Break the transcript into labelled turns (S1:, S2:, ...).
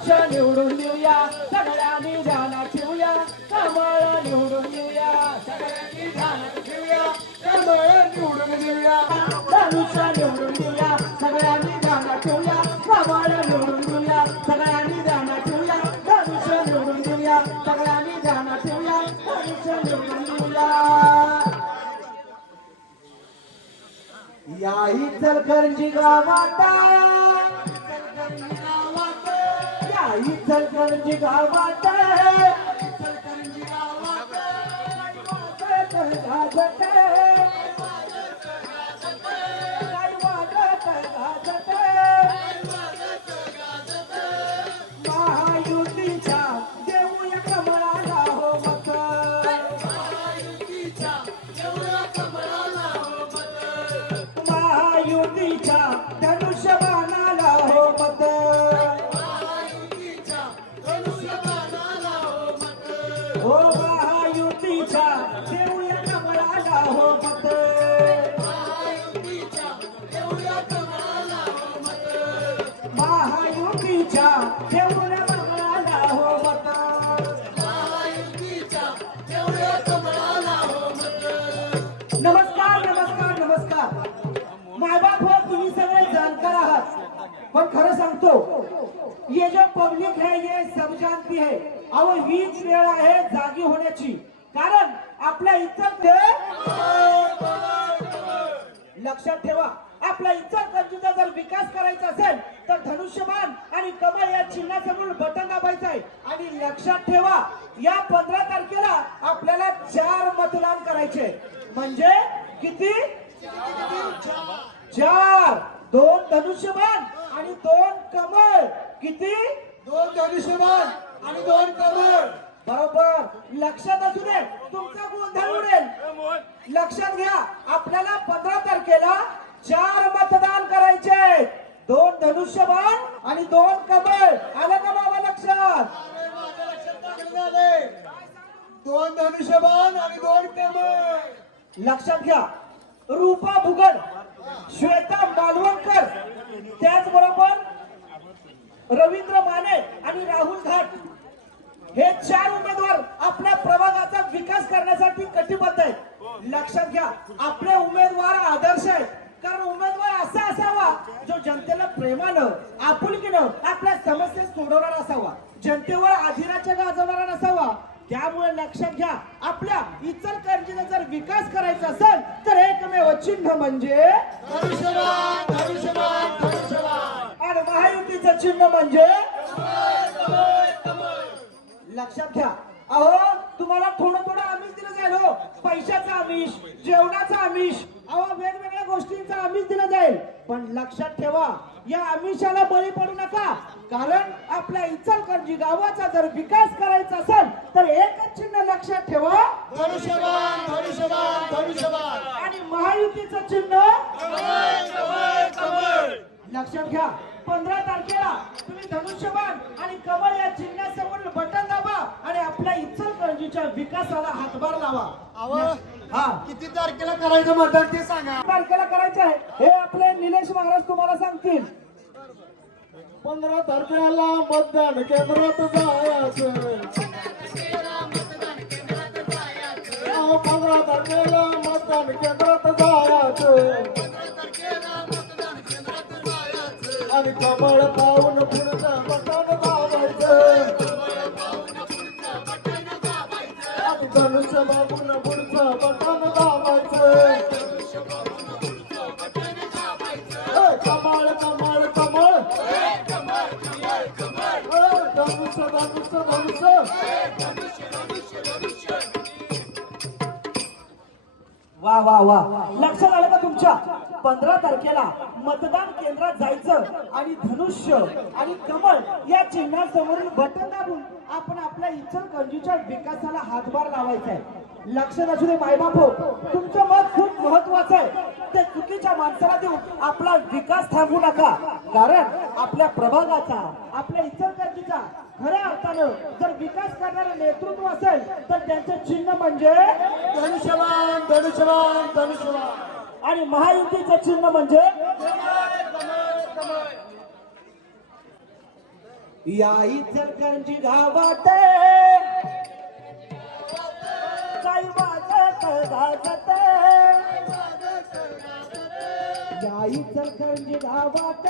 S1: धनुष्य निवडून देऊया सगळ्यांनी ध्यानात ठेवूया कमळ निवडून देऊया सगळ्यांनी ध्यानात ठेवूया कमळ निवडून देऊया धनुष्य निवडून देऊया सगळ्यांनी ध्यानात ठेवूया कमळ निवडून देऊया सगळ्यांनी ध्यानात ठेवूया धनुष्य निवडून देऊया सगळ्यांनी ध्यानात ठेवूया धनुष्य निवडून देऊया या इचलकरंजी गावात इचलकरंजी गावात इचलकरंजी गावात हो महायुतीच्या देऊया कमळाला हो मत महायुतीच्या देऊया ये जो पब्लिक है ये सब जानती है। अहो हीच वेळ आहे जागी होण्याची. कारण आपल्या इतर लक्षात ठेवा. आपल्या इतर कंजूचा जर विकास करायचा असेल तर धनुष्यबाण आणि कमळ या चिन्हासमोर बटन दाबायचं आहे. आणि लक्षात ठेवा या पंधरा तारखेला आपल्याला चार मतदान करायचे. म्हणजे किती? चार. दोन धनुष्यबाण आणि दोन किती?
S2: दोन धनुष्यबाण आणि दोन कमळ.
S1: बरोबर. लक्षात असू दे. तुमचा गोंधळ उडेल. लक्षात घ्या. आपल्याला पंधरा तारखेला चार मतदान करायचे दोन धनुष्यबाण आणि दोन कमळ. आलं का बाबा लक्षात?
S2: दोन धनुष्यबाण आणि दोन कमळ.
S1: लक्षात घ्या. रूपा भुगड श्वेता मालवणकर त्याचबरोबर रवींद्र माने आणि राहुल घाट हे चार उमेदवार आपल्या प्रभागाचा विकास करण्यासाठी कटिबद्ध आहेत. लक्षात घ्या आपले उमेदवार आदर्श आहेत. कारण उमेदवार असा असावा जो जनतेला प्रेमानं आपुलकीनं आपल्या समस्या सोडवणार असावा. जनतेवर आधिराच्या गाजवणारा नसावा. त्यामुळे लक्षात घ्या आपल्या इचलकरंजीचा जर विकास करायचा असेल तर एकमेव चिन्ह म्हणजे चिन्ह म्हणजे? लक्षात घ्या. अहो तुम्हाला थोडं थोडं आमिष दिलं जाईल हो. पैशाचं आमिष जेवणाचं आमिष अहो वेगवेगळ्या गोष्टींचं आमिष दिलं जाईल. पण लक्षात ठेवा या आमिषाला बळी पडू नका. कारण आपल्या इचलकरंजी गावाचा जर विकास करायचा असेल तर एकच चिन्ह लक्षात ठेवा. आणि महायुतीचं चिन्ह? लक्षात घ्या. पंधरा तारखेला तुम्ही धनुष्यबाण आणि कमळ या चिन्हासमोर बटन दाबा आणि आपल्या इचलकरंजीच्या विकासाला हातभार लावा.
S2: अहो
S1: हा.
S2: किती तारखेला करायचं मतदान ते सांगा.
S1: तारखेला करायचं आहे? हे आपले निलेश महाराज तुम्हाला सांगतील.
S2: पंधरा तारखेला मतदान केंद्रात जायचं. पंधरा तारखेला मतदान केंद्रात आणि कमळ पाहून पुढचं बटन दाबायचं. आणि धनुष्य बाबून पुढचं बटन दाबायचं. ए, कमळ कमळ कमळ ए, धनुष्य धनुष्य धनुष्य.
S1: वा वा वा. लक्षात आलं का तुमच्या? पंधरा तारखेला मतदान केंद्रात जायचं आणि धनुष्य आणि कमळ या चिन्हासमोरील बटन दाबून आपण आपल्या इचलकरंजीच्या विकासाला हातभार लावायचा आहे लक्षात असू दे मायबाप हो तुमचं मत खूप महत्वाचं आहे. ते चुकीच्या माणसाला देऊन आपला विकास थांबवू नका. कारण आपल्या प्रभागाचा आपल्या इचलकरंजीचा खऱ्या अर्थानं जर विकास करणारं नेतृत्व असेल तर त्यांचे चिन्ह म्हणजे
S2: धनुष्यबाण धनुष्यबाण धनुष्यबाण.
S1: आणि महायुतीचं चिन्ह म्हणजे या इचलकरंजी गावात काही वाजत या इचलकरंजी गावात